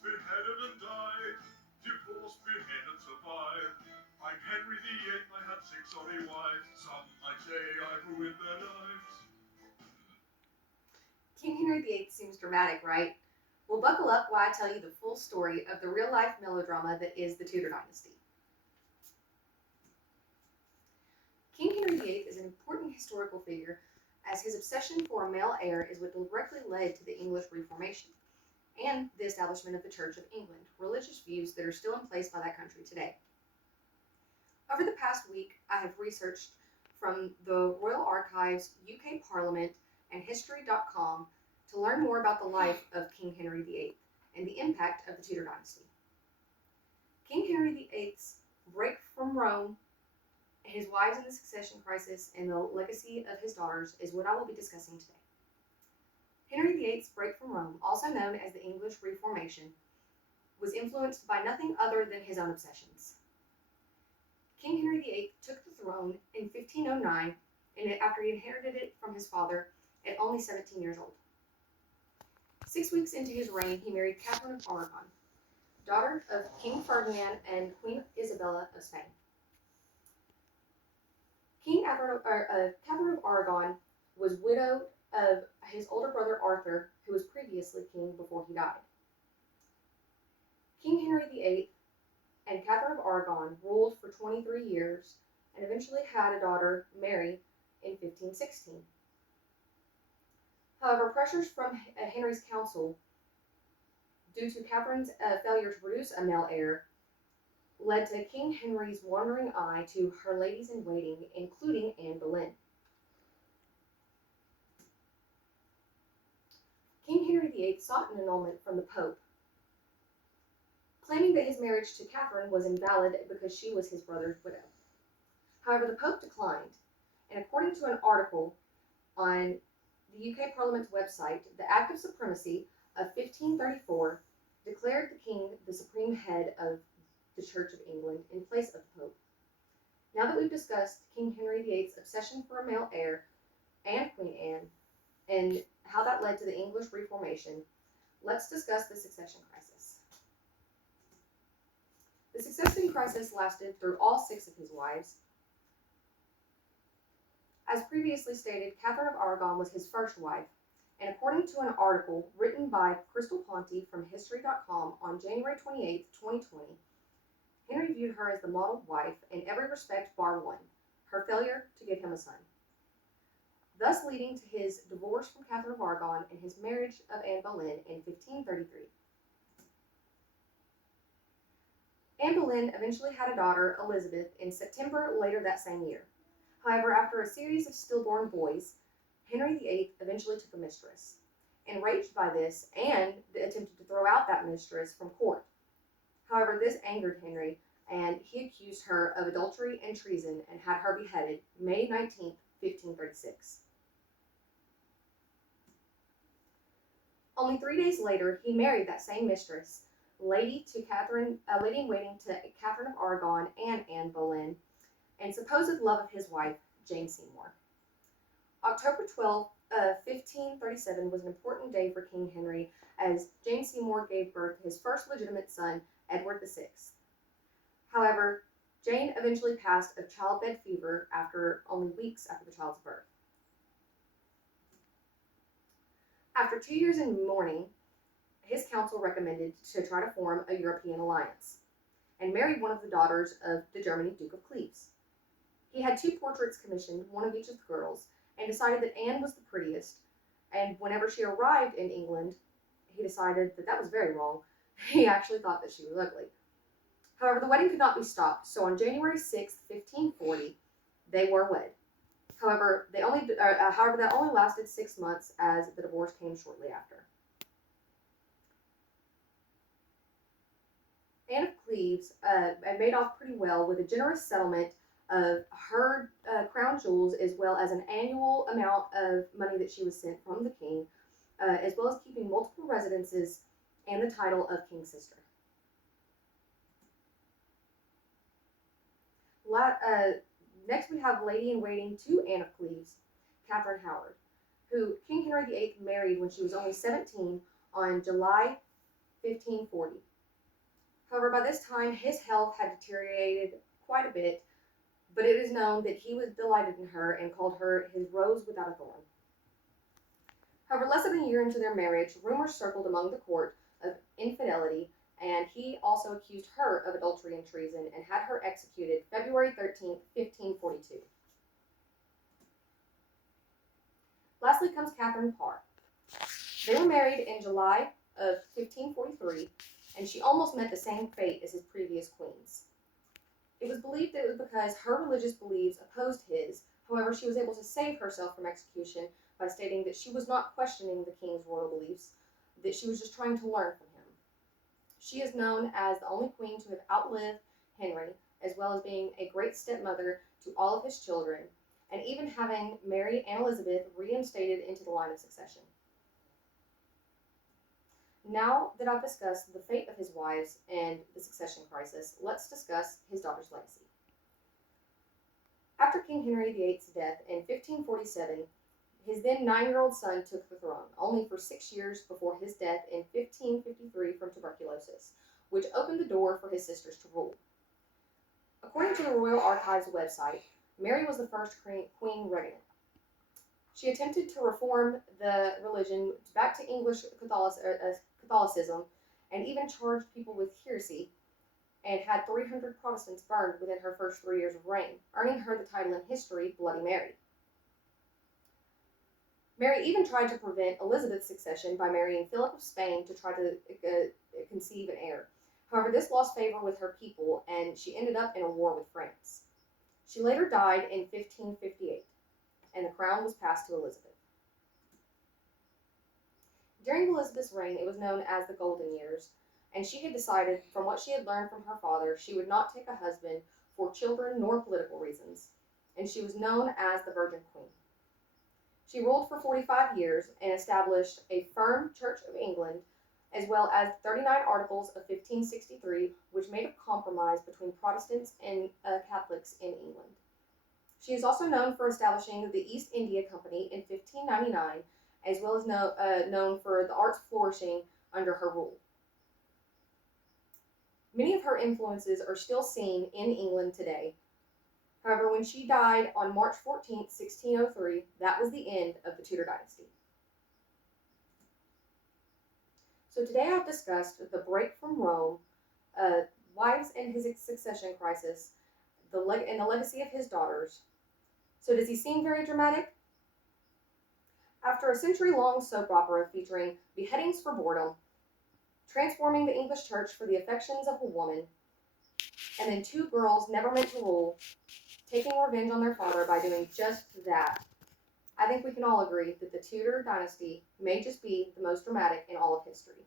beheaded and died. Divorced, beheaded, survived. I'm Henry VIII, I had 6 wives. Some might say I ruined their lives. King Henry VIII seems dramatic, right? Well, buckle up while I tell you the full story of the real life melodrama that is the Tudor dynasty. King Henry VIII is an important historical figure as his obsession for a male heir is what directly led to the English Reformation and the establishment of the Church of England, religious views that are still in place by that country today. Over the past week, I have researched from the Royal Archives, UK Parliament, and History.com to learn more about the life of King Henry VIII and the impact of the Tudor dynasty. King Henry VIII's break from Rome, his wives in the succession crisis, and the legacy of his daughters is what I will be discussing today. Henry VIII's break from Rome, also known as the English Reformation, was influenced by nothing other than his own obsessions. King Henry VIII took the throne in 1509 after he inherited it from his father at only 17 years old. 6 weeks into his reign, he married Catherine of Aragon, daughter of King Ferdinand and Queen Isabella of Spain. Catherine of Aragon was widowed of his older brother Arthur, who was previously king before he died. King Henry VIII and Catherine of Aragon ruled for 23 years and eventually had a daughter, Mary, in 1516. However, pressures from Henry's council, due to Catherine's failure to produce a male heir, led to King Henry's wandering eye to her ladies-in-waiting, including Anne Boleyn. King Henry VIII sought an annulment from the Pope, claiming that his marriage to Catherine was invalid because she was his brother's widow. However, the Pope declined, and according to an article on the UK Parliament's website, the Act of Supremacy of 1534 declared the king the supreme head of the Church of England in place of the Pope. Now that we've discussed King Henry VIII's obsession for a male heir and Queen Anne, and how that led to the English Reformation, let's discuss the succession crisis. The succession crisis lasted through all 6 of his wives. As previously stated, Catherine of Aragon was his first wife, and according to an article written by Crystal Ponte from History.com on January 28, 2020, Henry viewed her as the model wife in every respect bar one, her failure to give him a son, thus leading to his divorce from Catherine of Aragon and his marriage of Anne Boleyn in 1533. Anne Boleyn eventually had a daughter, Elizabeth, in September later that same year. However, after a series of stillborn boys, Henry VIII eventually took a mistress. Enraged by this, Anne attempted to throw out that mistress from court. However, this angered Henry, and he accused her of adultery and treason and had her beheaded May 19, 1536. Only 3 days later, he married that same mistress, lady in waiting to Catherine of Aragon and Anne Boleyn, and supposed love of his wife, Jane Seymour. October 12, 1537 was an important day for King Henry, as Jane Seymour gave birth to his first legitimate son, Edward VI. However, Jane eventually passed of childbed fever after only weeks after the child's birth. After 2 years in mourning, his council recommended to try to form a European alliance, and married one of the daughters of the German Duke of Cleves. He had 2 portraits commissioned, one of each of the girls, and decided that Anne was the prettiest, and whenever she arrived in England, he decided that that was very wrong. He actually thought that she was ugly. However, the wedding could not be stopped, so on January 6, 1540, they were wed. However, that only lasted 6 months, as the divorce came shortly after. Anne of Cleves made off pretty well with a generous settlement of her crown jewels, as well as an annual amount of money that she was sent from the king, as well as keeping multiple residences and the title of King's Sister. Next, we have lady-in-waiting to Anne of Cleves, Catherine Howard, who King Henry VIII married when she was only 17 on July 1540. However, by this time, his health had deteriorated quite a bit, but it is known that he was delighted in her and called her his rose without a thorn. However, less than a year into their marriage, rumors circled among the court of infidelity, and he also accused her of adultery and treason and had her executed February 13th, 1542. Lastly comes Catherine Parr. They were married in July of 1543, and she almost met the same fate as his previous queens. It was believed that it was because her religious beliefs opposed his. However, she was able to save herself from execution by stating that she was not questioning the king's royal beliefs, that she was just trying to learn from him. She is known as the only queen to have outlived Henry, as well as being a great stepmother to all of his children, and even having Mary and Elizabeth reinstated into the line of succession. Now that I've discussed the fate of his wives and the succession crisis, let's discuss his daughter's legacy. After King Henry VIII's death in 1547, his then 9-year-old son took the throne, only for 6 years before his death in 1553 from tuberculosis, which opened the door for his sisters to rule. According to the Royal Archives website, Mary was the first queen regnant. She attempted to reform the religion back to English Catholicism and even charged people with heresy, and had 300 Protestants burned within her first 3 years of reign, earning her the title in history, Bloody Mary. Mary even tried to prevent Elizabeth's succession by marrying Philip of Spain to try to conceive an heir. However, this lost favor with her people, and she ended up in a war with France. She later died in 1558, and the crown was passed to Elizabeth. During Elizabeth's reign, it was known as the Golden Years, and she had decided, from what she had learned from her father, she would not take a husband for children nor political reasons, and she was known as the Virgin Queen. She ruled for 45 years and established a firm Church of England, as well as 39 Articles of 1563, which made a compromise between Protestants and Catholics in England. She is also known for establishing the East India Company in 1599, as well as known for the arts flourishing under her rule. Many of her influences are still seen in England today. However, when she died on March 14, 1603, that was the end of the Tudor dynasty. So today I've discussed the break from Rome, wives and his succession crisis, and the legacy of his daughters. So does he seem very dramatic? After a century-long soap opera featuring beheadings for boredom, transforming the English church for the affections of a woman, and then 2 girls never meant to rule, taking revenge on their father by doing just that, I think we can all agree that the Tudor dynasty may just be the most dramatic in all of history.